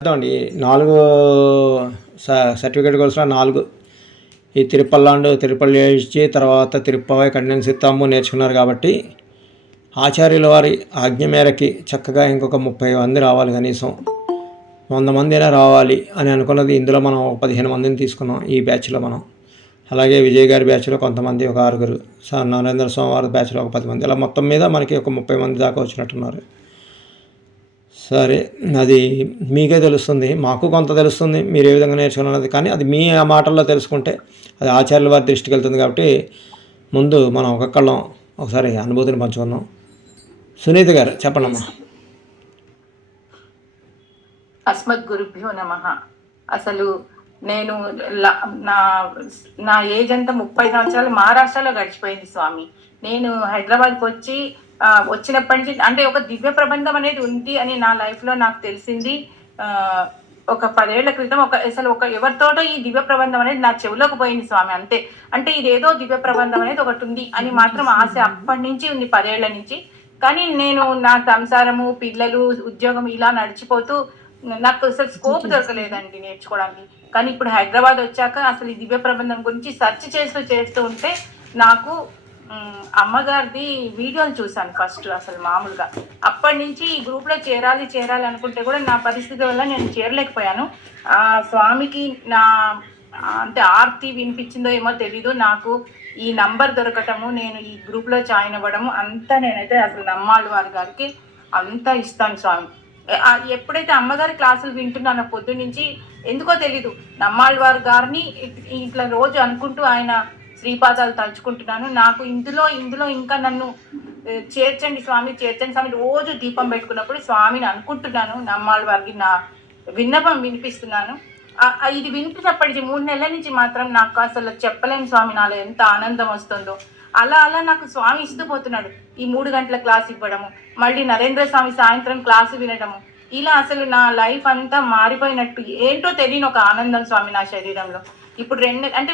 అండి 4 సర్టిఫికేట్ కోర్సులో 4 ఈ తిరుపల్లి ఇచ్చి తర్వాత తిరుప్పవై కండెన్సిత్తాము నేర్చుకున్నారు కాబట్టి ఆచార్యుల వారి ఆజ్ఞ మేరకి చక్కగా ఇంకొక 30 మంది రావాలి, కనీసం 100 మంది అయినా రావాలి అని అనుకున్నది. ఇందులో మనం 15 మందిని తీసుకున్నాం ఈ బ్యాచ్లో మనం. అలాగే విజయ్ గారి బ్యాచ్లో కొంతమంది ఒక 6, నరేంద్ర స్వామి వారి బ్యాచ్లో ఒక 10 మంది, ఇలా మొత్తం మీద మనకి ఒక 30 మంది దాకా వచ్చినట్టున్నారు. సరే, అది మీకే తెలుస్తుంది, మాకు కొంత తెలుస్తుంది మీరు ఏ విధంగా నేర్చుకున్నది. కానీ అది మీ ఆ మాటల్లో తెలుసుకుంటే అది ఆచార్యుల వారి దృష్టికి వెళ్తుంది. కాబట్టి ముందు మనం ఒక్కొక్కళ్ళం ఒకసారి అనుభూతిని పంచుకుందాం. సునీత గారు చెప్పండమ్మా. అస్మద్గురుభ్యో నమః. అసలు నేను నా ఏజ్ అంతా 30 సంవత్సరాలు మహారాష్ట్రలో గడిచిపోయింది స్వామి. నేను హైదరాబాద్కి వచ్చినప్పటి నుంచి అంటే ఒక దివ్య ప్రబంధం అనేది ఉంది అని నా లైఫ్లో నాకు తెలిసింది ఒక 10 ఏళ్ల క్రితం. అసలు ఎవరితోటో ఈ దివ్య ప్రబంధం అనేది నా చెవిలోకి పోయింది స్వామి, అంతే. అంటే ఇదేదో దివ్య ప్రబంధం అనేది ఒకటి ఉంది అని మాత్రం ఆశ అప్పటి నుంచి ఉంది, 10 ఏళ్ల నుంచి. కానీ నేను నా సంసారము, పిల్లలు, ఉద్యోగం ఇలా నడిచిపోతూ నాకు అసలు స్కోప్ దొరకలేదండి నేర్చుకోవడానికి. కానీ ఇప్పుడు హైదరాబాద్ వచ్చాక అసలు ఈ దివ్య ప్రబంధం గురించి సెర్చ్ చేస్తూ ఉంటే నాకు అమ్మగారిది వీడియోలు చూశాను ఫస్ట్. అసలు మామూలుగా అప్పటి నుంచి ఈ గ్రూప్లో చేరాలి అనుకుంటే కూడా నా పరిస్థితి వల్ల నేను చేరలేకపోయాను. స్వామికి నా అంటే ఆర్తి వినిపించిందో ఏమో తెలీదు, నాకు ఈ నంబర్ దొరకటము, నేను ఈ గ్రూప్లో జాయిన్ అవ్వడము అంతా నేనైతే అసలు నమ్మాళ్ళ వారి గారికి అంతా ఇస్తాను స్వామి. ఎప్పుడైతే అమ్మగారి క్లాసులు వింటున్నానో పొద్దు నుంచి ఎందుకో తెలీదు నమ్మాళ్ళ వారి గారిని ఇట్లా రోజు అనుకుంటూ ఆయన శ్రీపాదాలు తలుచుకుంటున్నాను. నాకు ఇందులో ఇంకా నన్ను చేర్చండి స్వామి రోజు దీపం పెట్టుకున్నప్పుడు స్వామిని అనుకుంటున్నాను. నమ్మాళ్ళ వారికి నా విన్నపం వినిపిస్తున్నాను. ఇది వినిపించినప్పటి నుంచి 3 నెలల నుంచి మాత్రం నాకు అసలు చెప్పలేను స్వామి, నాలో ఎంత ఆనందం వస్తుందో. అలా నాకు స్వామి ఇస్తూ పోతున్నాడు. ఈ 3 గంటల క్లాస్ ఇవ్వడము, మళ్ళీ నరేంద్ర స్వామి సాయంత్రం క్లాసు వినడము, ఇలా అసలు నా లైఫ్ అంతా మారిపోయినట్టు ఏంటో తెలియని ఒక ఆనందం స్వామి నా శరీరంలో. ఇప్పుడు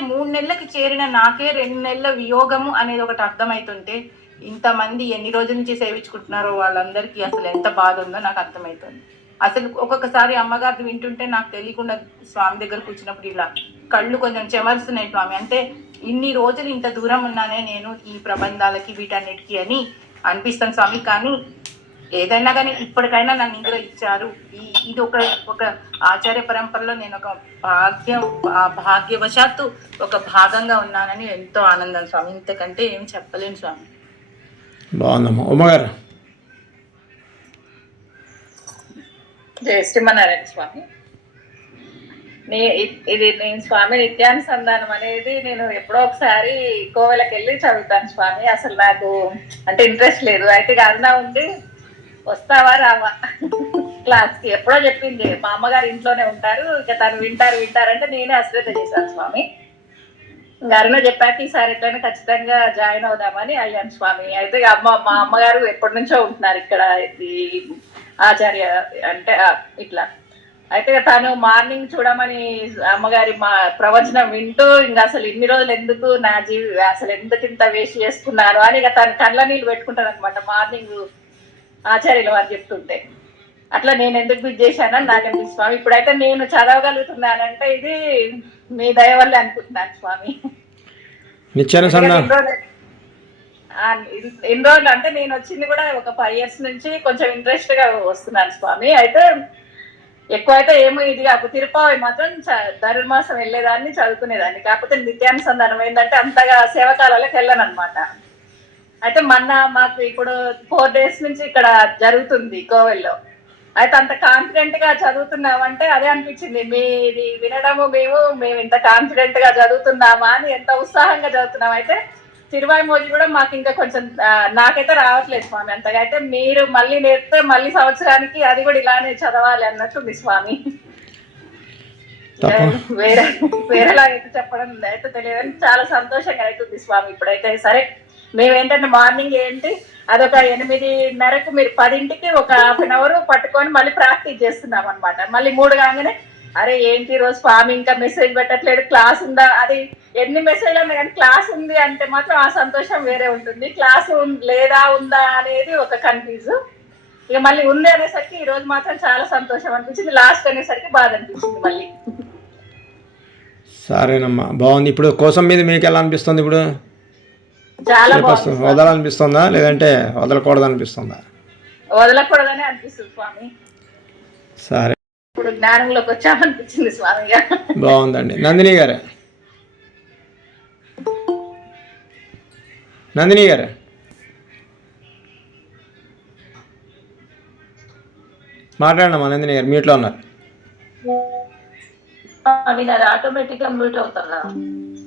3 నెలలకి చేరిన నాకే 2 నెలల వియోగము అనేది ఒకటి అర్థమవుతుంటే ఇంతమంది ఎన్ని రోజుల నుంచి సేవించుకుంటున్నారో వాళ్ళందరికీ అసలు ఎంత బాధ ఉందో నాకు అర్థమవుతుంది. అసలు ఒక్కొక్కసారి అమ్మగారిని వింటుంటే నాకు తెలియకుండా స్వామి దగ్గర కూర్చున్నప్పుడు ఇలా కళ్ళు కొంచెం చెమరుస్తున్నాయి స్వామి. అంటే ఇన్ని రోజులు ఇంత దూరం ఉన్నానే నేను ఈ ప్రబంధాలకి వీటన్నిటికీ అని అనిపిస్తాను స్వామి. కానీ ఏదైనా కానీ ఇప్పటికైనా నన్ను ఇందులో ఇచ్చారు. ఇది ఒక ఆచార్య పరంపరలో నేను ఒక భాగ్యవశాత్తు ఒక భాగంగా ఉన్నానని ఎంతో ఆనందం స్వామి. ఇంతకంటే ఏమి చెప్పలేను స్వామి. బాగుందమ్మా. ఉమ్మగారు. జయ శ్రీమన్నారాయణ స్వామి. నేను స్వామి నిత్యానుసంధానం అనేది నేను ఎప్పుడో ఒకసారి కోవెలకి వెళ్ళి చదువుతాను స్వామి. అసలు నాకు అంటే ఇంట్రెస్ట్ లేదు. అయితే అరుణ ఉండి వస్తావా రావా క్లాస్కి ఎప్పుడో చెప్పింది. మా అమ్మగారు ఇంట్లోనే ఉంటారు, ఇక తను వింటారంటే నేనే అశ్రద్ధ చేశాను స్వామి. ఇంకా అరుణ చెప్పాక ఈసారి ఎట్లయినా ఖచ్చితంగా జాయిన్ అవుదామని అయ్యాను స్వామి. అయితే మా అమ్మగారు ఎప్పటి నుంచో ఉంటున్నారు ఇక్కడ ఆచార్య అంటే ఇట్లా. అయితే తను మార్నింగ్ చూడమని అమ్మగారి మా ప్రవచనం వింటూ ఇంకా అసలు ఇన్ని రోజులు ఎందుకు నా అసలు ఎందుకు ఇంత వేస్ట్ చేసుకున్నాను అని ఇక తను కళ్ళ నీళ్ళు పెట్టుకుంటాను అనమాట మార్నింగ్ ఆచార్యులు వారు చెప్తుంటే. అట్లా నేను ఎందుకు బిజ్ చేశానని నాకు అనిపిస్తుంది స్వామి. ఇప్పుడైతే నేను చదవగలుగుతున్నానంటే ఇది మీ దయ వల్లే అనుకుంటున్నాను స్వామి. ఎన్ని రోజులు అంటే నేను వచ్చింది కూడా ఒక 5 years నుంచి కొంచెం ఇంట్రెస్ట్ గా వస్తున్నాను స్వామి. అయితే ఎక్కువైతే ఏమో ఇది కాకు తిరుపతి మాత్రం ధనుర్మాసం వెళ్ళేదాన్ని, చదువుకునేదాన్ని. కాకపోతే నిత్యానుసంధానం ఏంటంటే అంతగా సేవకాలకు వెళ్ళను అనమాట. అయితే మాకు ఇప్పుడు 4 days నుంచి ఇక్కడ జరుగుతుంది కోవెల్లో. అయితే అంత కాన్ఫిడెంట్ గా చదువుతున్నామంటే అదే అనిపించింది, మీది వినడము మేము ఇంత కాన్ఫిడెంట్ గా చదువుతున్నామా అని ఎంత ఉత్సాహంగా చదువుతున్నాం. అయితే తిరువాయిమోజి కూడా మాకు ఇంకా కొంచెం నాకైతే రావట్లేదు స్వామి అంతగా. అయితే మీరు మళ్ళీ నేర్పితే మళ్ళీ సంవత్సరానికి అది కూడా ఇలానే చదవాలి అన్నట్టుంది స్వామి. వేరేలాగైతే చెప్పడం అయితే తెలియదని చాలా సంతోషంగా అవుతుంది స్వామి. ఇప్పుడైతే సరే మేమేంటంటే మార్నింగ్ ఏంటి అదొక 8:30కు మీరు 10ంటికి ఒక 1/2 hour పట్టుకొని మళ్ళీ ప్రాక్టీస్ చేస్తున్నాం అనమాట. మళ్ళీ 3 కాగానే అరే ఏంటి రోజు స్వామి ఇంకా మెసేజ్ పెట్టట్లేడు, క్లాస్ ఉందా, అది ఎన్ని మెసేజ్లు ఉన్నా కానీ క్లాస్ ఉంది అంటే మాత్రం ఆ సంతోషం వేరే ఉంటుంది. క్లాస్ లేదా ఉందా అనేది ఒక కన్ఫ్యూజ్. ఇక మళ్ళీ ఉంది అనేసరికి ఈ రోజు మాత్రం చాలా సంతోషం అనిపించింది, లాస్ట్ అనేసరికి బాధ అనిపించింది మళ్ళీ. సరేనమ్మా, బాగుంది. ఇప్పుడు కోసం మీద మీకు ఎలా అనిపిస్తుంది? ఇప్పుడు చాలా బాగుంది. వదలాలనిపిస్తుందా లేదంటే వదలకూడదు అనిపిస్తుందా? వదలకూడదనే అనిపిస్తుంది స్వామి. సరే, ఇప్పుడు జ్ఞానంలోకి వచ్చామనిపించింది స్వామి. బాగుందండి. నందిని గారు, నందిని గారు, మాట్లాడమ్మా. నందిని గారు మ్యూట్లో ఉన్నారు. అవి నాది ఆటోమేటిక్గా మ్యూట్ అవుతుందా?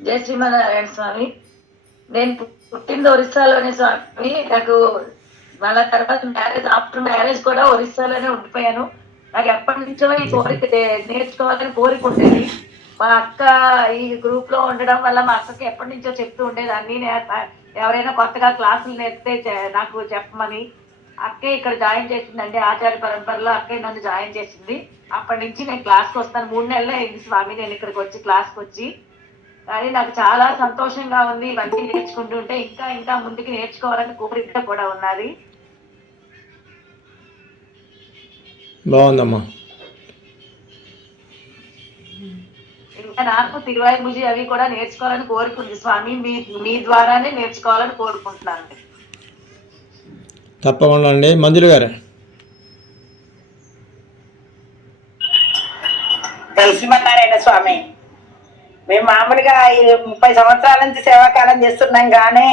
జయ శ్రీమన్నారాయణ స్వామి. నేను పుట్టింది ఒరిస్సాలోనే స్వామి. నాకు మళ్ళా తర్వాత మ్యారేజ్, ఆఫ్టర్ మ్యారేజ్ కూడా ఒరిస్సాలోనే ఉండిపోయాను. నాకు ఎప్పటి నుంచో ఈ కోరిక నేర్చుకోవాలని కోరిక ఉండేది. మా అక్క ఈ గ్రూప్ లో ఉండడం వల్ల మా అక్కకి ఎప్పటి నుంచో చెప్తూ ఉండేదాన్ని, ఎవరైనా కొత్తగా క్లాసులు నేర్పితే నాకు చెప్పమని. అక్కే ఇక్కడ జాయిన్ చేసిందండి, ఆచార్య పరంపరలో అక్కే నన్ను జాయిన్ చేసింది. అప్పటి నుంచి నేను క్లాస్కి వస్తాను. 3 నెలలే అయింది స్వామి నేను ఇక్కడికి వచ్చి, క్లాస్కి వచ్చి. కానీ నాకు చాలా సంతోషంగా ఉంది ఇవన్నీ నేర్చుకుంటుంటే. ఇంకా ఇంకా ముందుకు నేర్చుకోవాలని కోరిక కూడా ఉన్నది. బాగుందమ్మా. ఇంకా నాకు తిరువాయిబుజి అవి కూడా నేర్చుకోవాలని కోరుకుంది స్వామి. మీ ద్వారానే నేర్చుకోవాలని కోరుకుంటున్నాను. తప్పకుండా అండి. మంజులు గారు, శ్రీమన్నారాయణ స్వామి, మేము మామూలుగా ఈ 30 సంవత్సరాల నుంచి సేవాకాలం చేస్తున్నాం, కానీ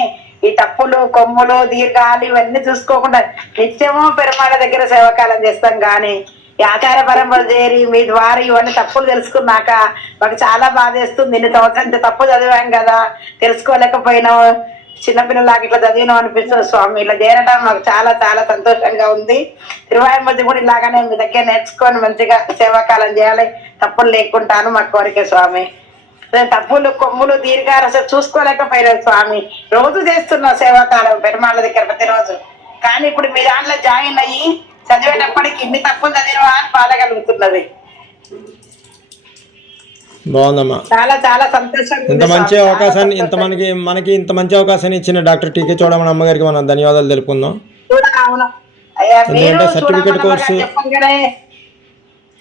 ఈ తప్పులు కొమ్ములు దీర్ఘాలు ఇవన్నీ చూసుకోకుండా నిత్యము పెరుమాళ దగ్గర సేవాకాలం చేస్తాం. కానీ ఈ ఆచార పరంపర చేరి మీ ద్వారా ఇవన్నీ తప్పులు తెలుసుకున్నాక మాకు చాలా బాధేస్తుంది. ఇన్ని సంవత్సరం ఇంత తప్పు చదివాం కదా, తెలుసుకోలేకపోయినాం, చిన్నపిల్లలకి ఇట్లా చదివినాం అనిపిస్తుంది స్వామి. ఇలా చేరడం మాకు చాలా చాలా సంతోషంగా ఉంది. తిరువాయి కూడా ఇలాగానే మీ దగ్గర నేర్చుకొని మంచిగా సేవాకాలం చేయాలి, తప్పులు లేకుంటాను మా కోరిక స్వామి. తప్పులు కొమ్ములు దీర్ఘాలు అసలు చూసుకోలేకపోయినారు స్వామి. రోజు చేస్తున్నాం సేవాకాలం పెరుమాళ్ళ దగ్గర ప్రతిరోజు. కానీ ఇప్పుడు మీ దాంట్లో జాయిన్ అయ్యి చదివేటప్పటికి ఇన్ని తప్పులు చదివినవా అని బాధ కలుగుతున్నది. బాగుందమ్మా. చాలా చాలా సంతోషంగా ఇంత మంచి అవకాశాన్ని మనకి ఇంత మంచి అవకాశాన్ని ఇచ్చిన డాక్టర్ టీకే చూడమని అమ్మగారికి మనం ధన్యవాదాలు తెలుపుకుందాం. ఎందుకంటే సర్టిఫికేట్ కోర్సు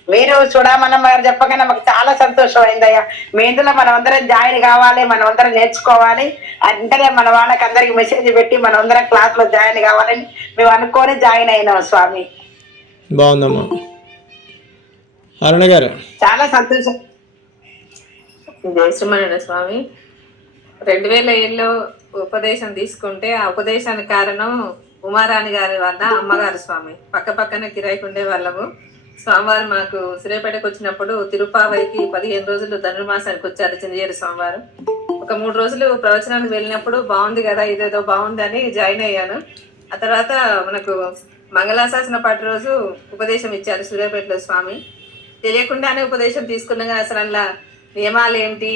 మీరు చూడమన్నమ్మ గారు చెప్పగానే మాకు చాలా సంతోషం అయిందయ్యా. మీ ఇందులో మనం అందరం జాయిన్ కావాలి, మనం అందరం నేర్చుకోవాలి. అంటేనే మన వాళ్ళకి అందరికి మెసేజ్ పెట్టి మనం అందరం క్లాస్ లో జాయిన్ కావాలని మేము అనుకొని జాయిన్ అయినాం స్వామి. బాగుందమ్మా. అరుణ గారు, చాలా సంతోషం. జయశ్రీమణ స్వామి, 2007లో ఉపదేశం తీసుకుంటే ఆ ఉపదేశానికి కారణం ఉమారాణి గారి వల్ల అమ్మగారు స్వామి. పక్క పక్కన కిరాయికి ఉండే వాళ్ళము. స్వామివారు మాకు శ్రీపేటకు వచ్చినప్పుడు తిరుపావైకి 15 రోజులు ధనుర్మాసానికి వచ్చారు చిన్నజేరు స్వామివారు. ఒక 3 రోజులు ప్రవచనానికి వెళ్ళినప్పుడు బాగుంది కదా, ఇదేదో బాగుంది అని జాయిన్ అయ్యాను. ఆ తర్వాత మనకు మంగళాశాసన పాటి రోజు ఉపదేశం ఇచ్చారు సూర్యాపేటలో స్వామి. తెలియకుండానే ఉపదేశం తీసుకున్నాగా అసలు అందులో నియమాలు ఏంటి,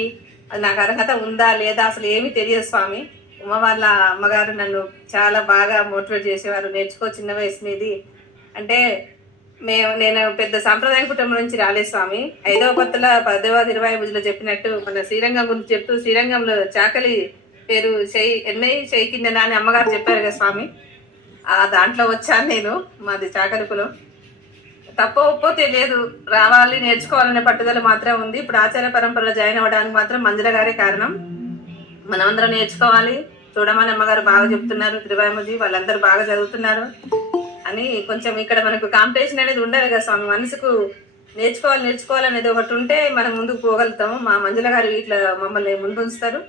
అది నాకు అర్హత ఉందా లేదా అసలు ఏమీ తెలియదు స్వామి. ఉమ్మ వాళ్ళ అమ్మగారు నన్ను చాలా బాగా మోటివేట్ చేసేవారు. నేర్చుకో, చిన్న వయసు మీది అంటే. నేను పెద్ద సాంప్రదాయ కుటుంబం నుంచి రాలేదు స్వామి. 5వ పత్తుల 10వ తిరువాయిబుజిలో చెప్పినట్టు మన శ్రీరంగం గురించి చెప్తూ శ్రీరంగంలో చాకలి పేరు చెయ్యి కిందనా అని అమ్మగారు చెప్పారు కదా స్వామి. దాంట్లో వచ్చాను నేను. మాది చాకలి కులం. తప్ప ఒప్పో లేదు, రావాలి నేర్చుకోవాలనే పట్టుదల మాత్రం ఉంది. ఇప్పుడు ఆచార్య పరంపరలో జాయిన్ అవ్వడానికి మాత్రం మంజుల గారే కారణం. మనమందరం నేర్చుకోవాలి. చూడమని అమ్మగారు బాగా చెప్తున్నారు. తిరువాయిబుజి వాళ్ళందరూ బాగా చదువుతున్నారు అని కొంచెం ఇక్కడ మనకు కాంపిటీషన్ అనేది ఉండాలి కదా స్వామి. మనసుకు నేర్చుకోవాలనేది ఒకటి ఉంటే మనం ముందుకు పోగలుగుతాము. మా మంజుల గారు ఇట్లా మమ్మల్ని ముందు ఉంచుతారు.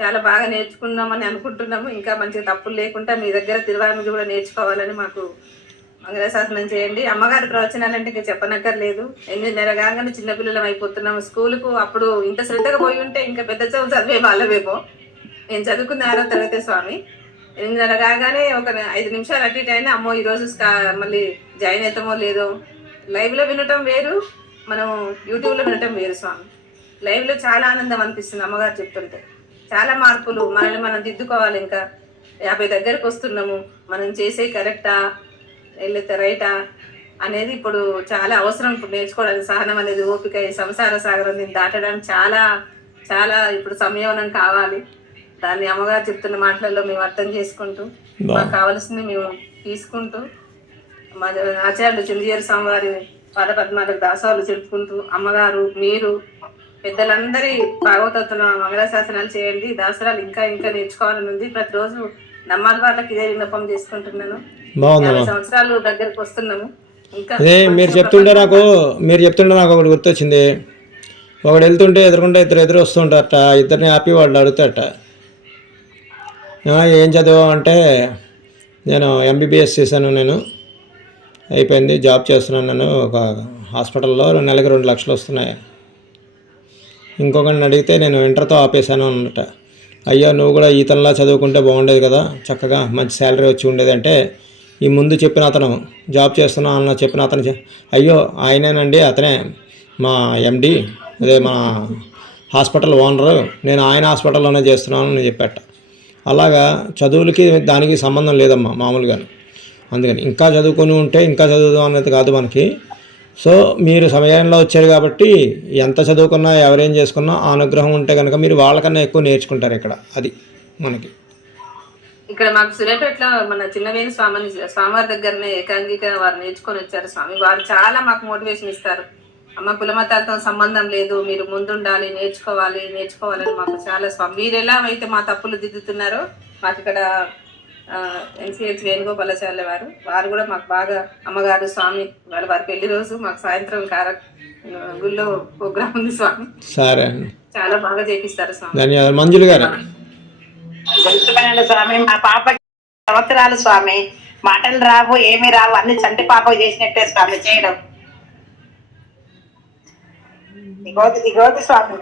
చాలా బాగా నేర్చుకున్నామని అనుకుంటున్నాము. ఇంకా మంచిగా తప్పులు లేకుండా మీ దగ్గర తిరువాయిబుజి కూడా నేర్చుకోవాలని మాకు మంగళశాసనం చేయండి. అమ్మగారి ప్రవచనాలంటే ఇంకా చెప్పనక్కర్లేదు. 8:30 కాగానే చిన్నపిల్లలం అయిపోతున్నాము. స్కూలుకు అప్పుడు ఇంత శ్రద్ధగా పోయి ఉంటే ఇంకా పెద్ద చదువు చదివే వాళ్ళవేమో. నేను చదువుకున్న 6వ తరగతి స్వామి. 8:30 కాగానే ఒక 5 నిమిషాలు అటు ఇటు అయినా అమ్మో ఈరోజు మళ్ళీ జాయిన్ అవుతామో లేదో. లైవ్లో వినటం వేరు, మనం యూట్యూబ్లో వినటం వేరు స్వామి. లైవ్లో చాలా ఆనందం అనిపిస్తుంది అమ్మగారు చెప్తుంటే. చాలా మార్పులు, మనల్ని మనం దిద్దుకోవాలి. ఇంకా 50 దగ్గరకు వస్తున్నాము. మనం చేసే కరెక్టా లేకపోతే రైటా అనేది ఇప్పుడు చాలా అవసరం. ఇప్పుడు నేర్చుకోవడానికి సహనం అనేది, ఓపిక, ఈ సంసార సాగరం దీన్ని దాటడానికి చాలా చాలా ఇప్పుడు సంయమనం కావాలి. దాన్ని అమ్మగారు చెప్తున్న మాటలలో మేము అర్థం చేసుకుంటూ మాకు కావాల్సింది మేము తీసుకుంటూ మా ఆచార్యులు చిందియేరు స్వామివారి పాదపద్మాలకు దాసోహాలు చెప్పుకుంటూ అమ్మగారు మీరు పెద్దలందరి భాగవతత్వ మంగళాశాసనాలు చేయండి. దాసరాలు ఇంకా ఇంకా నేర్చుకోవాలని ఉంది. ప్రతిరోజు నమ్మాలి వాళ్ళకి ఇదే విన్నపం చేసుకుంటున్నాను. 50 సంవత్సరాలు దగ్గరకు వస్తున్నాము. ఇంకా అదే మీరు చెప్తుంటే నాకు ఒకటి గుర్తొచ్చింది. ఒకడు వెళ్తుంటే ఎదురుకుంటే ఇద్దరు వస్తుంటారట. ఇద్దరిని ఆపి వాళ్ళు అడుగుతారట, ఏం చదువు అంటే నేను ఎంబీబీఎస్ చేశాను, నేను అయిపోయింది, జాబ్ చేస్తున్నాను, నేను ఒక హాస్పిటల్లో నెలకి 2 లక్షలు వస్తున్నాయి. ఇంకొకరిని అడిగితే నేను ఇంటర్తో ఆపేశాను అన్నట. అయ్యో నువ్వు కూడా ఈతనలా చదువుకుంటే బాగుండేది కదా, చక్కగా మంచి శాలరీ వచ్చి ఉండేది అంటే, ఈ ముందు చెప్పిన అతను జాబ్ చేస్తున్నా అన్న చెప్పిన అతను అయ్యో ఆయనేనండి, అతనే మా ఎండి, అదే మా హాస్పిటల్ ఓనరు, నేను ఆయన హాస్పిటల్లోనే చేస్తున్నాను అని చెప్పాట. అలాగా చదువులకి దానికి సంబంధం లేదమ్మా మామూలుగా. అందుకని ఇంకా చదువుకొని ఉంటే ఇంకా చదువుదాం అనేది కాదు మనకి. సో మీరు సమయంలో వచ్చారు కాబట్టి ఎంత చదువుకున్నా ఎవరేం చేసుకున్నా ఆ అనుగ్రహం ఉంటే కనుక మీరు వాళ్ళకన్నా ఎక్కువ నేర్చుకుంటారు ఇక్కడ. అది మనకి ఇక్కడ మాకు సూర్యాపేటలో మన చిన్నవేణి స్వామివారి దగ్గరనే ఏకాంగిక వారు నేర్చుకొని వచ్చారు స్వామి. వారు చాలా మాకు మోటివేషన్ ఇస్తారు. అమ్మ కులమతాలతో సంబంధం లేదు, మీరు ముందుండాలి, నేర్చుకోవాలని మాకు చాలా స్వామి. మీరు ఎలా అయితే మా తప్పులు దిద్దుతున్నారో మాకు ఇక్కడ ఎన్సిహెచ్ వేణుగోపాలాచార్య వారు కూడా మాకు బాగా అమ్మగారు స్వామి వారి పెళ్లి రోజు మాకు సాయంత్రం గుళ్ళో ప్రోగ్రామ్ ఉంది స్వామి. సరే, చాలా బాగా చేపిస్తారు స్వామి. ధన్యవాదాలు. మంజులు గారు. స్వామి మా పాపకి సంవత్సరాలు స్వామి, మాటలు రావు ఏమి రావు, అన్ని చంటి పాప చేసినట్టే స్వామి చేయడం. ఇగోది స్వామి,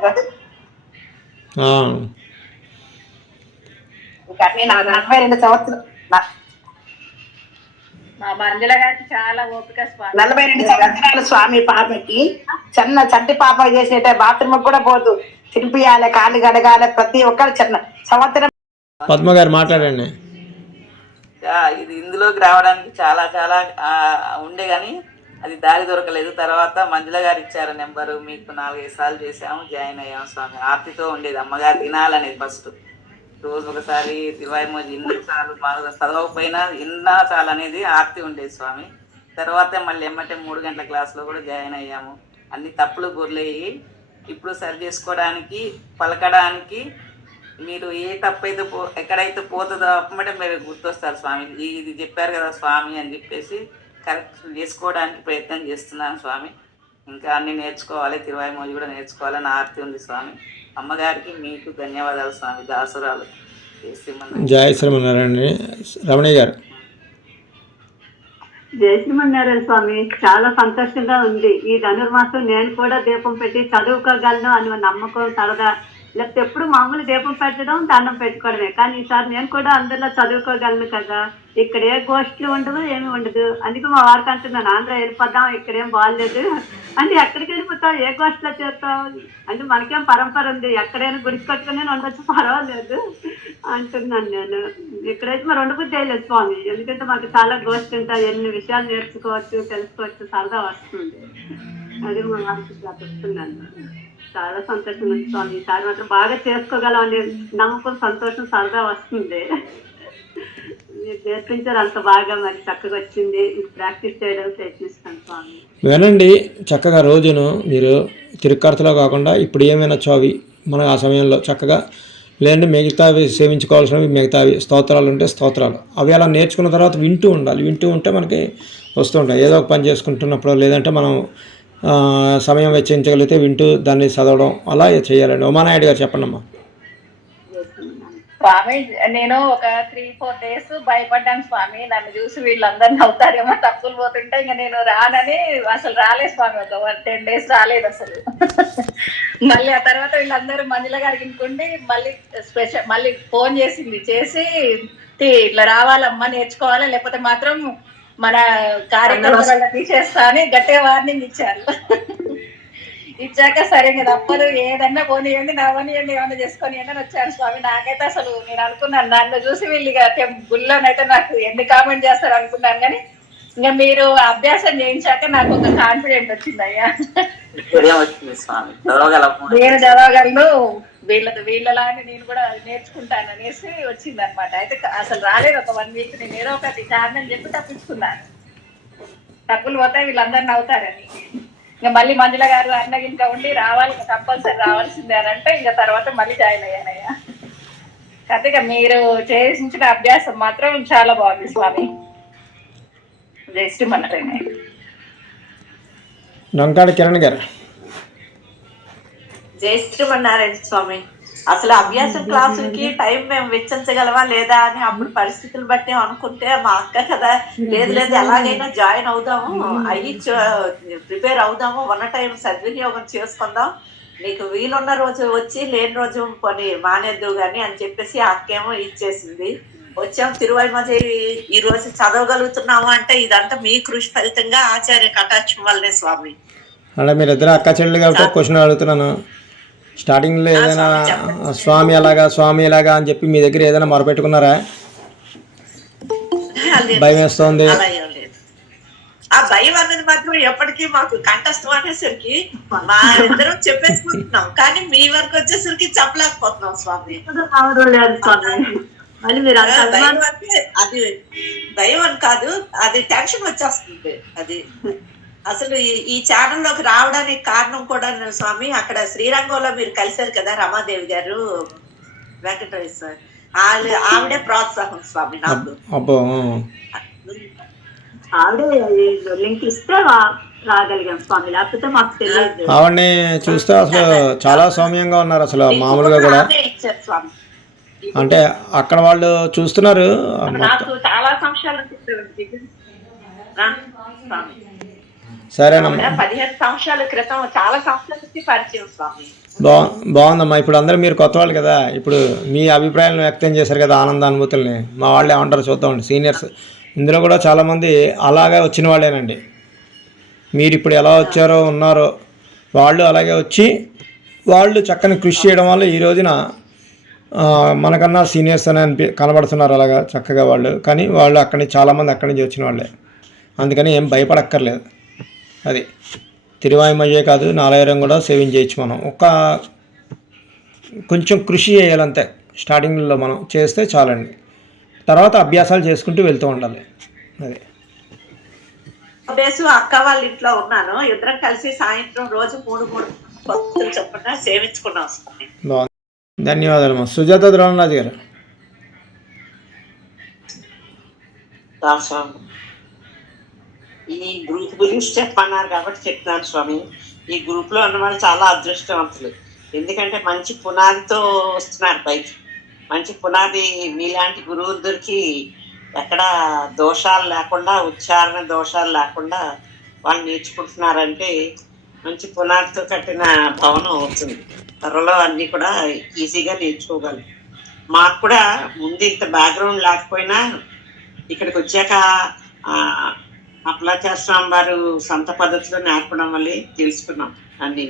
కానీ 42 సంవత్సరాలు, మా మంజుల గారికి చాలా ఓపిక స్వామి. 42 సంవత్సరాలు స్వామి పాపకి చంటి పాప చేసినట్టే, బాత్రూమ్ కూడా పోదు, తినిపియాలి, కాళ్ళు గడగాలి, ప్రతి ఒక్కరు చిన్న సంవత్సరం. పద్మ గారు మాట్లాడండి. ఇది ఇందులోకి రావడానికి చాలా చాలా ఉండే కానీ అది దారి దొరకలేదు. తర్వాత మంజుల గారు ఇచ్చారు నెంబరు, మీకు 4-5 సార్లు చేసాము, జాయిన్ అయ్యాము స్వామి. ఆర్తితో ఉండేది అమ్మగారు తినాలనేది ఫస్ట్. రోజు ఒకసారి 23 ఎన్నిసార్లు బాగా చదవకపోయినా ఇన్నా చాలు అనేది ఆర్తి ఉండేది స్వామి. తర్వాత మళ్ళీ 3 గంటల క్లాస్లో కూడా జాయిన్ అయ్యాము. అన్ని తప్పులు గుర్లేయి ఇప్పుడు సరి చేసుకోవడానికి, పలకడానికి మీరు ఏ తప్పైతే ఎక్కడైతే పోతుందో అప్పమంటే మీరు గుర్తొస్తారు స్వామి. ఇది చెప్పారు కదా స్వామి అని చెప్పేసి కరెక్ట్ చేసుకోవడానికి ప్రయత్నం చేస్తున్నాను స్వామి. ఇంకా అన్నీ నేర్చుకోవాలి, తిరువాయిమోజి కూడా నేర్చుకోవాలని ఆర్తి ఉంది స్వామి. అమ్మగారికి మీకు ధన్యవాదాలు స్వామి. దాసురాలు జయ శ్రీమన్నారాయణ. రమణయ్య గారు. జయ శ్రీమన్నారాయణ స్వామి, చాలా సంతోషంగా ఉంది. ఈ ధనుర్మాసం నేను కూడా దీపం పెట్టి చదువుకోగలను అని నమ్మకం సరదా, లేకపోతే ఎప్పుడు మామూలు దీపం పెట్టడం, దండం పెట్టుకోవడమే. కానీ ఈసారి నేను కూడా అందరిలో చదువుకోగలను కదా, ఇక్కడ ఏ గోష్ఠులు ఉండదు, ఏమి ఉండదు. అందుకే మా వారికి అంటున్నాను, ఆంధ్ర వెళ్ళిపోదాం, ఇక్కడేం బాగాలేదు అంటే. ఎక్కడికి వెళ్ళిపోతావు, ఏ గోష్ఠిలో చేస్తావు అంటే, మనకేం పరంపర ఉంది, ఎక్కడైనా గుడికి కట్టుకునే ఉండొచ్చు, పర్వాలేదు అంటున్నాను నేను. ఇక్కడైతే మరి ఉండబుద్ధి వేయలేదు స్వామి, ఎందుకంటే మాకు చాలా గోష్ఠి ఉంటాయి, ఎన్ని విషయాలు నేర్చుకోవచ్చు, తెలుసుకోవచ్చు, సరదా వస్తుంది. అది మా వారికి చెప్తున్నాను. చాలా సంతోషం ఉంది స్వామి. ఈసారి మాత్రం బాగా చేసుకోగలం అనే నమ్మకం, సంతోషం, సరదా వస్తుంది. మీరు నేర్పించారు అంత బాగా, మరి చక్కగా వచ్చింది. ప్రాక్టీస్ చేయడానికి ప్రయత్నిస్తాను స్వామి. వినండి చక్కగా రోజును మీరు తిరుక్కర్తలో కాకుండా ఇప్పుడు ఏమైనా చోవి మనం ఆ సమయంలో చక్కగా లేదంటే మిగతావి సేవించుకోవాల్సినవి మిగతావి స్తోత్రాలు ఉంటే స్తోత్రాలు అవి అలా నేర్చుకున్న తర్వాత వింటూ ఉండాలి. వింటూ ఉంటే మనకి వస్తూ ఉంటాయి. ఏదో ఒక పని చేసుకుంటున్నప్పుడు లేదంటే మనం సమయం వెచ్చించగలిగితే వింటూ దాన్ని చదవడం అలా చేయాలండి. ఉమానాయుడు గారు చెప్పండి అమ్మా. స్వామి నేను ఒక 3-4 డేస్ భయపడ్డాను స్వామి, నన్ను చూసి వీళ్ళందరూ నవ్వుతారేమో తప్పులు పోతుంటే. ఇంకా నేను రానని అసలు రాలేదు స్వామి, ఒక 10 డేస్ రాలేదు అసలు. మళ్ళీ ఆ తర్వాత వీళ్ళందరూ మంజుల గారికి ఇంకుండి మళ్ళీ ఫోన్ చేసి ఇట్లా రావాలమ్మా, నేర్చుకోవాలి, లేకపోతే మాత్రం మన కార్యక్రమాలు తీసేస్తా అని గట్టిగా వార్నింగ్ ఇచ్చారు. ఇచ్చాక సరే కదా తప్పదు, ఏదన్నా పోనీయండి, నవ్వనియండి, ఏమన్నా చేసుకొని అని వచ్చాను స్వామి. నాకైతే అసలు నేను అనుకున్నాను, నన్ను చూసి వీళ్ళు ఇక గుళ్ళోనైతే నాకు ఎన్ని కామెంట్ చేస్తారు అనుకున్నాను. కానీ ఇంకా మీరు అభ్యాసం చేయించాక నాకు ఒక కాన్ఫిడెంట్ వచ్చింది. అయ్యా నేను చదవగలను, వీళ్ళలానే నేను కూడా నేర్చుకుంటాను అనేసి వచ్చింది అనమాట. అయితే అసలు రాలేదు ఒక 1 వీక్. నేను ఏదో ఒకటి కారణం చెప్పి తప్పించుకున్నాను. తప్పులు పోతే వీళ్ళందరూ నవ్వుతారని. ఇంకా మళ్ళీ మంజుల గారు అన్నకి ఇంకా ఉండి రావాలి, కంపల్సరీ రావాల్సిందే అని అంటే ఇంకా తర్వాత మళ్ళీ జాయిన్ అయ్యానయ్యా. కాబట్టి మీరు చేసించిన అభ్యాసం మాత్రం చాలా బాగుంది స్వామి. జై శ్రీమన్నారాయణ. డొంకాడ కిరణ్ గారు. జై శ్రీమన్నారాయణ స్వామి. అసలు అభ్యాసం క్లాసులకి టైం మేము వెచ్చించగలవా లేదా అని అప్పుడు పరిస్థితులు బట్టి అనుకుంటే మా అక్క కదా లేదు లేదు ఎలాగైనా జాయిన్ అవుదాము, అయ్యి ప్రిపేర్ అవుదాము, ఉన్న టైం సద్వినియోగం చేసుకుందాం, నీకు వీలున్న రోజు వచ్చి లేని రోజు పని మానేద్దు కానీ అని చెప్పేసి అక్కేమో ఇచ్చేసింది. వచ్చాం తిరువైమది ఈ రోజు చదవగలుగుతున్నాము అంటే ఇదంతా మీ కృషి ఫలితంగా ఆచార్య కటాక్షం వల్లనే స్వామి. అలా మీరు ఇద్దరు అక్క చెల్లెలు కాబట్టి క్వశ్చన్ అడుగుతున్నాను. స్టార్టింగ్లో ఏదైనా స్వామి ఎలాగా అని చెప్పి మీ దగ్గర ఏదైనా మొరపెట్టుకున్నారా? భయం వేస్తుంది. ఆ భయం అన్నది మాత్రం ఎప్పటికీ మాకు కంఠస్థం అనేసరికి మా ఇద్దరం చెప్పేసుకుంటున్నాం, కానీ మీ వరకు వచ్చేసరికి చెప్పలేకపోతున్నాం స్వామి. భయం అంటే అది భయం అని కాదు, అది టెన్షన్ వచ్చేస్తుంది. అది అసలు ఈ ఛానల్లోకి రావడానికి కారణం కూడా స్వామి, అక్కడ శ్రీరంగంలో మీరు కలిశారు కదా రమాదేవి గారు, వెంకటేశ్వర ఆవిడే ప్రోత్సాహం స్వామి నాకు. లింక్ ఇస్తే రాగలిగాం స్వామి, లేకపోతే మాకు తెలియదు. ఆవిడని చూస్తే అసలు చాలా సౌమ్యంగా ఉన్నారు, అసలు మామూలుగా కూడా. అంటే అక్కడ వాళ్ళు చూస్తున్నారు. నాకు చాలా సంవత్సరాలు సరేనమ్మా. 15 సంవత్సరాల క్రితం చాలా సంవత్సరాల నుంచి పరిచయం స్వామి. బాగుందమ్మా. ఇప్పుడు అందరూ మీరు కొత్త వాళ్ళు కదా, ఇప్పుడు మీ అభిప్రాయాలను వ్యక్తం చేశారు కదా, ఆనందానుభూతుల్ని. మా వాళ్ళు ఏమంటారు చూద్దామండి. సీనియర్స్ ఇందులో కూడా చాలామంది అలాగే వచ్చిన వాళ్ళేనండి. మీరు ఇప్పుడు ఎలా వచ్చారో ఉన్నారో వాళ్ళు అలాగే వచ్చి వాళ్ళు చక్కని కృషి చేయడం వల్ల ఈ రోజున మనకన్నా సీనియర్స్ అని కనబడుతున్నారు అలాగా చక్కగా వాళ్ళు. కానీ వాళ్ళు చాలామంది అక్కడి నుంచి వచ్చిన వాళ్ళే, అందుకని ఏం భయపడక్కర్లేదు. అది తిరువాయిమయ్యే కాదు, నాలాయిరం కూడా సేవింగ్ చేయొచ్చు. మనం కొంచెం కృషి చేయాలంతే. స్టార్టింగ్లో మనం చేస్తే చాలండి, తర్వాత అభ్యాసాలు చేసుకుంటూ వెళ్తూ ఉండాలి. అది అక్క వాళ్ళ ఇంట్లో ఉన్నాను, ఇద్దరం కలిసి సాయంత్రం రోజు 3 భక్తులు చెప్పకుండా సేవించుకున్నాం. బాగుంది, ధన్యవాదాలమ్మా. సుజాత ద్రోణరాజు గారు. ఈ గ్రూప్ గురించి చెప్పన్నారు కాబట్టి చెప్తాను స్వామి. ఈ గ్రూప్ లో ఉన్న వాళ్ళు చాలా అదృష్టవంతులు, ఎందుకంటే మంచి పునాదితో వస్తున్నారు పైకి. మంచి పునాది మీలాంటి గురువులు దొరికి ఎక్కడ దోషాలు లేకుండా, ఉచ్చారణ దోషాలు లేకుండా వాళ్ళు నేర్చుకుంటున్నారంటే మంచి పునాదితో కట్టిన భవనం అవుతుంది. త్వరలో అన్నీ కూడా ఈజీగా నేర్చుకోగలరు. మాకు కూడా ముందు ఇంత బ్యాక్గ్రౌండ్ లేకపోయినా ఇక్కడికి వచ్చాక అప్పలాచార్య వారు సొంత పద్ధతిలో నేర్పడం వల్లే తెలుసుకున్నాం అన్ని.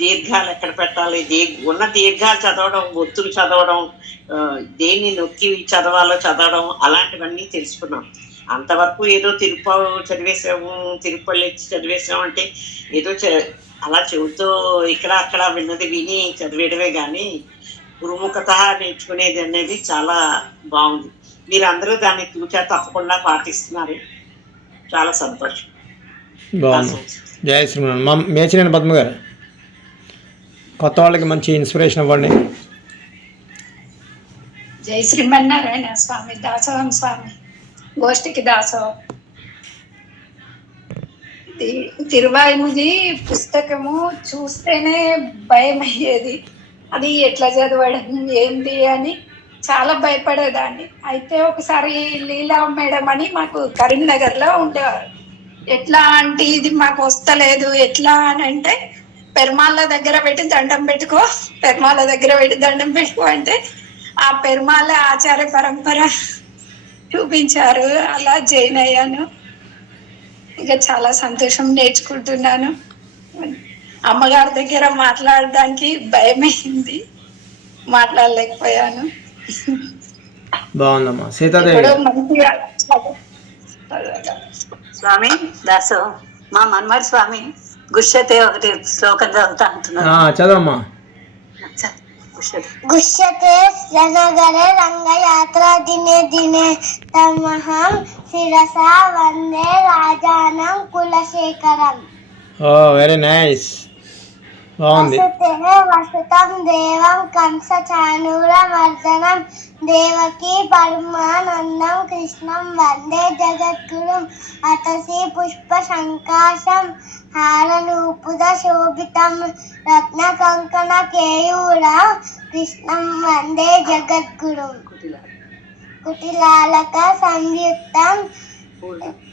దీర్ఘాలు ఎక్కడ పెట్టాలి, ఉన్న దీర్ఘాలు చదవడం, ఒత్తులు చదవడం, దేన్ని నొక్కి చదవాలో చదవడం, అలాంటివన్నీ తెలుసుకున్నాం. అంతవరకు ఏదో చదివేసాము, తిరుపల్లి చదివేసాము అంటే ఏదో అలా చెబుతూ ఇక్కడ అక్కడ విన్నది విని చదివేయడమే కానీ గురుముఖత నేర్చుకునేది అనేది చాలా బాగుంది. మీరందరూ దాన్ని తూచా తప్పకుండా పాటిస్తున్నారు, చాలా సంతోషం. బాగుంది. జయ శ్రీమన్. మేచినేని పద్మ గారు, కొత్త వాళ్ళకి మంచి ఇన్స్పిరేషన్ ఇవ్వండి. జై శ్రీమన్నారాయణ స్వామి. దాసోహం స్వామి, గోష్ఠికి దాసోహం. తిరువాయిముది పుస్తకము చూస్తేనే భయం అయ్యేది, అది ఎట్లా చదవడం ఏంటి అని చాలా భయపడేదాన్ని. అయితే ఒకసారి లీలా మేడం అని మాకు కరీంనగర్లో ఉండేవారు. ఎట్లా అంటే ఇది మాకు వస్తలేదు ఎట్లా అని అంటే, పెరుమాళ్ళ దగ్గర పెట్టి దండం పెట్టుకో, పెరుమాళ్ళ దగ్గర పెట్టి దండం పెట్టుకో అంటే ఆ పెరుమాళ్ళ ఆచార పరంపర చూపించారు. అలా జాయిన్ అయ్యాను. ఇక చాలా సంతోషం, నేర్చుకుంటున్నాను. అమ్మగారి దగ్గర మాట్లాడడానికి భయమైంది, మాట్లాడలేకపోయాను. బాగుందమ్మా. సీతాదేవి స్వామి దాసు, మా మన్మర్ స్వామి గుష్యతే ఒకటి శ్లోకం చదువుతా అంటున్నారు. చదవమ్మా. గుష్యతే జనగరే రంగయాత్ర దినే దినే తమహం శిరసా వందే రాజానం కులశేఖరం. ఓ వెరీ నైస్, బాగుంది. వసుతే వసుతం దేవం కంస చానూర మర్దనం దేవకీ పరమానందం కృష్ణం వందే జగద్గురుం అతసి పుష్ప సంకాశం హారనూపుద శోభితం రత్న కంకణ కేయూరం కృష్ణం వందే జగద్గురుం కుటిలాలక సంయుక్తం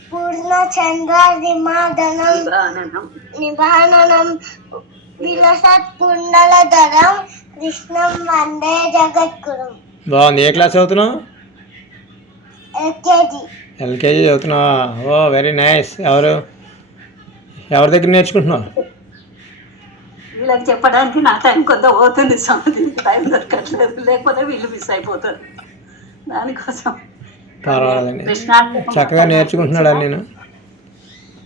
పూర్ణచంద్ర నిబాననం విలసత్ కుండలధరం కృష్ణం వందే జగద్గురుం. బాగుంది. ఏ క్లాస్ చదువుతున్నావు? ఎల్కేజీ. ఎల్కేజీ చదువుతున్నావా? ఓ వెరీ నైస్. ఎవరి దగ్గర నేర్చుకుంటున్నావు? వీళ్ళకి చెప్పడానికి నా టైం కొంత పోతుంది స్వామి, దీనికి టైం దొరకట్లేదు, లేకపోతే వీళ్ళు మిస్ అయిపోతారు. దానికోసం పర్వాలేదండి, చక్కగా నేర్చుకుంటున్నాడు అని నేను.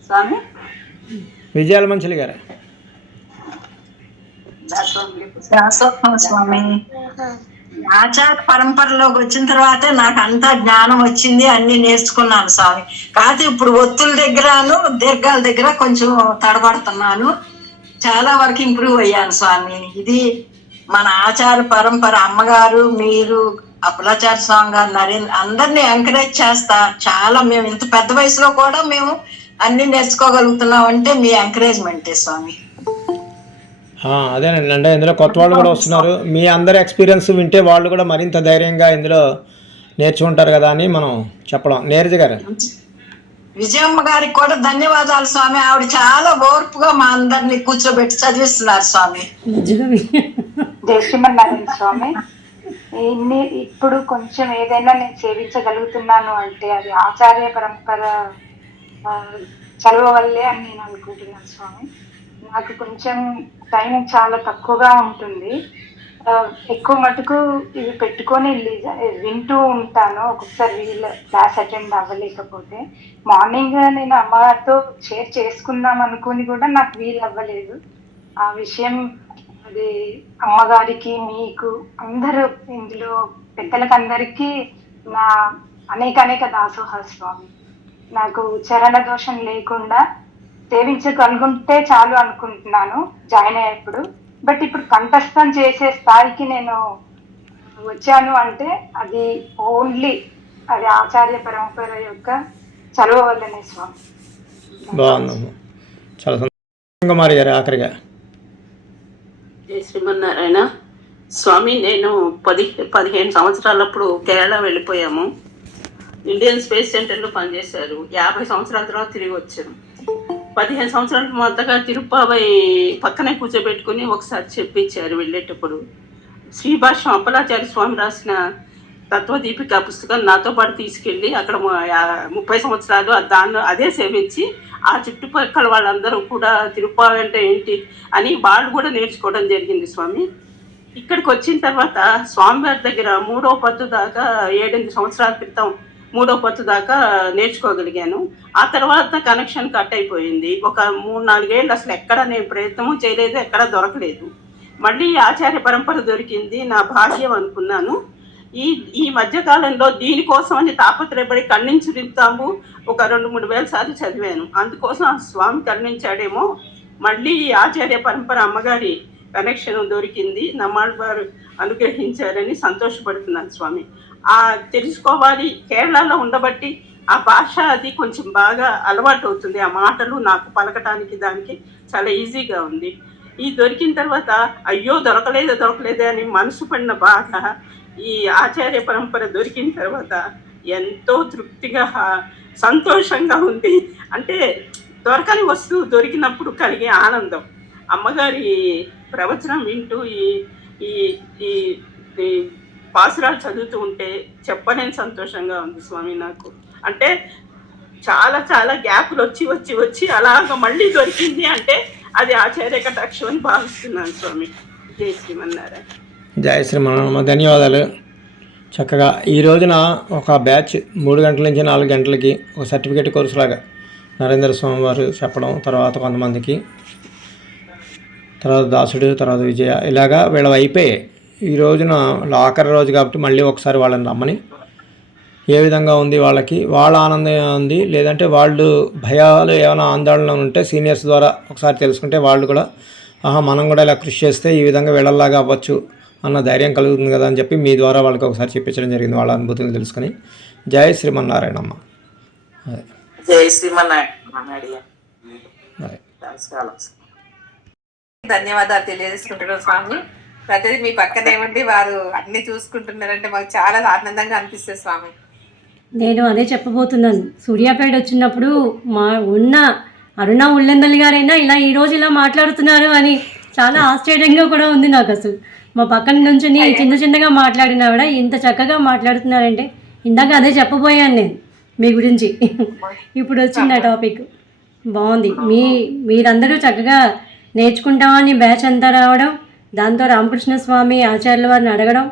స్వామి విజయాల మంచిలి గారు. స్వామి ఆచార పరంపరలోకి వచ్చిన తర్వాత నాకు అంతా జ్ఞానం వచ్చింది, అన్ని నేర్చుకున్నాను స్వామి. కాకపోతే ఇప్పుడు ఒత్తుల దగ్గరను దీర్ఘాల దగ్గర కొంచెం తడబడుతున్నాను. చాలా వరకు ఇంప్రూవ్ అయ్యాను స్వామి. ఇది మన ఆచార పరంపర. అమ్మగారు, మీరు, అప్పులాచార స్వామి గారు, నరేంద్ర అందరినీ ఎంకరేజ్ చేస్తా. చాలా మేము ఇంత పెద్ద వయసులో కూడా మేము అన్ని నేర్చుకోగలుగుతున్నాం అంటే మీ ఎంకరేజ్మెంటే స్వామి. అదేనండి, అంటే ఇందులో కొత్త వాళ్ళు కూడా వస్తున్నారు. మీ అందరి ఎక్స్పీరియన్స్ వింటే వాళ్ళు కూడా మరింత ధైర్యంగా ఇందులో నేర్చుకుంటారు కదా అని మనం చెప్పడం. నీరజ గారు. విజయమ్మ గారికి కూడా ధన్యవాదాలు స్వామి. ఆవిడ చాలా ఓర్పుగా మా అందరినీ కూర్చోబెట్టి చదివిస్తున్నారు స్వామి. జై శ్రీమన్నారాయణ స్వామి. ఇప్పుడు కొంచెం ఏదైనా నేను సేవించగలుగుతున్నాను అంటే అది ఆచార్య పరంపర చదువు వల్లే అని నేను అనుకుంటున్నాను స్వామి. నాకు కొంచెం టైం చాలా తక్కువగా ఉంటుంది. ఎక్కువ మటుకు ఇవి పెట్టుకొని వింటూ ఉంటాను. ఒక్కొక్కసారి వీళ్ళ క్లాస్ అటెండ్ అవ్వలేకపోతే మార్నింగ్ నేను అమ్మగారితో షేర్ చేసుకుందాం అనుకుని కూడా నాకు వీలు అవ్వలేదు. ఆ విషయం అది అమ్మగారికి, మీకు అందరూ ఇందులో పెద్దలకు అందరికీ నా అనేక దాసోహాలు స్వామి. నాకు చరణ దోషం లేకుండా సేవించగలుగుంటే చాలు అనుకుంటున్నాను జాయిన్ అయ్యేప్పుడు. బట్ ఇప్పుడు కంఠస్థం చేసే స్థాయికి నేను వచ్చాను అంటే అది ఓన్లీ అది ఆచార్య పరంపర యొక్క చలువ వల్లనే స్వామి. బాగుందమ్మా, చాలా సంతోషంగా మారారు ఆఖరిగా. జై శ్రీమన్నారాయణ స్వామి. నేను 15 సంవత్సరాలప్పుడు కేరళ వెళ్ళిపోయాము. ఇండియన్ స్పేస్ సెంటర్లో పనిచేశారు. 50 సంవత్సరాల తర్వాత తిరిగి వచ్చాను. 15 సంవత్సరాలకు మొదటగా తిరుప్పావై పక్కనే కూర్చోబెట్టుకుని ఒకసారి చెప్పించారు వెళ్ళేటప్పుడు. శ్రీభాష్యం అప్పలాచార్య స్వామి రాసిన తత్వదీపిక పుస్తకం నాతో పాటు తీసుకెళ్ళి అక్కడ 30 సంవత్సరాలు అదే సేవించి ఆ చుట్టుపక్కల వాళ్ళందరూ కూడా తిరుప్పావై అంటే ఏంటి అని వాళ్ళు కూడా నేర్చుకోవడం జరిగింది స్వామి. ఇక్కడికి వచ్చిన తర్వాత స్వామివారి దగ్గర 3వ పద్దు దాకా 7-8 సంవత్సరాల క్రితం 3వ పద్దు దాకా నేర్చుకోగలిగాను. ఆ తర్వాత కనెక్షన్ కట్ అయిపోయింది. ఒక 3-4 ఏళ్ళు అసలు ఎక్కడ నేను ప్రయత్నము చేయలేదు, ఎక్కడ దొరకలేదు. మళ్ళీ ఆచార్య పరంపర దొరికింది, నా భాగ్యం అనుకున్నాను. ఈ మధ్యకాలంలో దీనికోసం అని తాపత్రయపడి కన్నించి దింపుతాము ఒక 2-3 వేల సార్లు చదివాను. అందుకోసం ఆ స్వామి కరుణించాడేమో మళ్ళీ ఆచార్య పరంపర అమ్మగారి కనెక్షన్ దొరికింది, నమ్మాళ్ళ వారు అనుగ్రహించారని సంతోషపడుతున్నాను స్వామి. తెలుసుకోవాలి, కేరళలో ఉండబట్టి ఆ భాష అది కొంచెం బాగా అలవాటు అవుతుంది. ఆ మాటలు నాకు పలకటానికి దానికి చాలా ఈజీగా ఉంది. ఈ దొరికిన తర్వాత అయ్యో దొరకలేదే అని మనసు పడిన బాధ ఈ ఆచార్య పరంపర దొరికిన తర్వాత ఎంతో తృప్తిగా సంతోషంగా ఉంది. అంటే దొరకని వస్తువు దొరికినప్పుడు కలిగే ఆనందం, అమ్మగారి ప్రవచనం వింటూ ఈ పాసురాలు చదువుతూ ఉంటే చెప్పలేని సంతోషంగా ఉంది స్వామి నాకు. అంటే చాలా చాలా గ్యాప్లు వచ్చి అలాగ మళ్ళీ దొరికింది అంటే అది ఆచార్య కటాక్షం అని భావిస్తున్నాను స్వామి. జై శ్రీమన్నారాయణ. జై శ్రీమన్నారాయణ. ధన్యవాదాలు. చక్కగా ఈ రోజున ఒక బ్యాచ్ 3 గంటల నుంచి 4 గంటలకి ఒక సర్టిఫికేట్ కోర్సు లాగా నరేంద్ర స్వామి వారు చెప్పడం, తర్వాత కొంతమందికి, తర్వాత దాసుడు, తర్వాత విజయ, ఇలాగా వీళ్ళవి అయిపోయాయి. ఈ రోజున ఆఖరి రోజు కాబట్టి మళ్ళీ ఒకసారి వాళ్ళని రమ్మని ఏ విధంగా ఉంది వాళ్ళకి, వాళ్ళ ఆనందం ఉంది, లేదంటే వాళ్ళు భయాలు ఏమైనా ఆందోళన ఉంటే సీనియర్స్ ద్వారా ఒకసారి తెలుసుకుంటే వాళ్ళు కూడా మనం కూడా ఇలా కృషి చేస్తే ఈ విధంగా వీళ్ళలాగా అవ్వచ్చు అన్న ధైర్యం కలుగుతుంది కదా అని చెప్పి మీ ద్వారా వాళ్ళకి ఒకసారి చెప్పించడం జరిగింది, వాళ్ళ అనుభూతులు తెలుసుకొని. జై శ్రీమన్నారాయణమ్మ. జై శ్రీమన్నారాయణ. ధన్యవాదాలు తెలియజేసుకుంటున్నాను స్వామి. ప్రతిదీ మీ పక్కనే ఉండి వారు అన్ని చూసుకుంటున్నారంటే మాకు చాలా ఆనందంగా అనిపిస్తుంది స్వామి. నేను అదే చెప్పబోతున్నాను. సూర్యాపేట వచ్చినప్పుడు మా ఉన్న అరుణ ఉల్లెందలి గారైనా ఇలా ఈరోజు ఇలా మాట్లాడుతున్నారు అని చాలా ఆశ్చర్యంగా కూడా ఉంది నాకు. అసలు మా పక్కన నుంచి చిన్న చిన్నగా మాట్లాడినా కూడా ఇంత చక్కగా మాట్లాడుతున్నారంటే ఇందాక అదే చెప్పబోయాను నేను మీ గురించి. ఇప్పుడు వచ్చింది ఆ టాపిక్ బాగుంది. మీరందరూ చక్కగా నేర్చుకుంటామని బ్యాచ్ అంతా రావడం, దాంతో రామకృష్ణ స్వామి ఆచార్యుల వారిని అడగడం,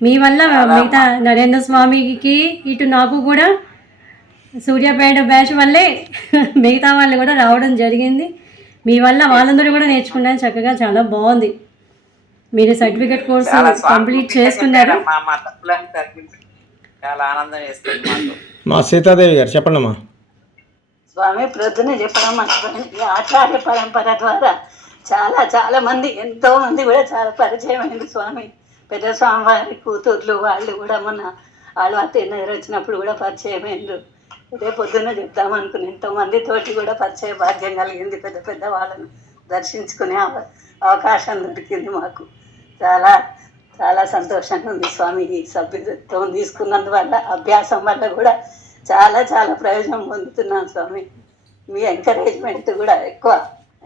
మీ వల్ల మిగతా నరేంద్ర స్వామికి ఇటు నాకు కూడా సూర్యాపేట బ్యాచ్ వల్లే మిగతా వాళ్ళు కూడా రావడం జరిగింది. మీ వల్ల వాళ్ళందరూ కూడా నేర్చుకున్నారు చక్కగా. చాలా బాగుంది. మీరు సర్టిఫికెట్ కోర్సు కంప్లీట్ చేసుకున్నారు. చాలా ఆనందం వేస్తుంది మాకు. మా సీతాదేవి గారు చెప్పండమ్మా. స్వామి ప్రొద్దున చెప్పడం మర్చిపోయింది. ఆచార్య పరంపర ద్వారా చాలా చాలా మంది ఎంతో మంది కూడా చాలా పరిచయం అయింది స్వామి. పెద్ద స్వామి వారి కూతుర్లు వాళ్ళు కూడా మొన్న వాళ్ళు అత్తయ్య వచ్చినప్పుడు కూడా పరిచయం అయిండ్రు. ఇదే పొద్దున్న చెప్తామనుకుని ఎంతోమంది తోటి కూడా పరిచయ భాగ్యం కలిగింది. పెద్ద పెద్ద వాళ్ళను దర్శించుకునే అవకాశం దొరికింది మాకు. చాలా చాలా సంతోషంగా ఉంది స్వామి. ఈ సభ్యత్వం తీసుకున్నందువల్ల అభ్యాసం వల్ల కూడా చాలా చాలా ప్రయోజనం పొందుతున్నాం స్వామి. మీ ఎంకరేజ్మెంట్ కూడా ఎక్కువ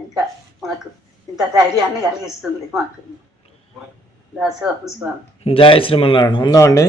ఇంకా మాకు ఇంత ధైర్యాన్ని కలిగిస్తుంది మాకు. దాసోహం స్వామి. జై శ్రీమన్నారాయణ. ఉందామండి.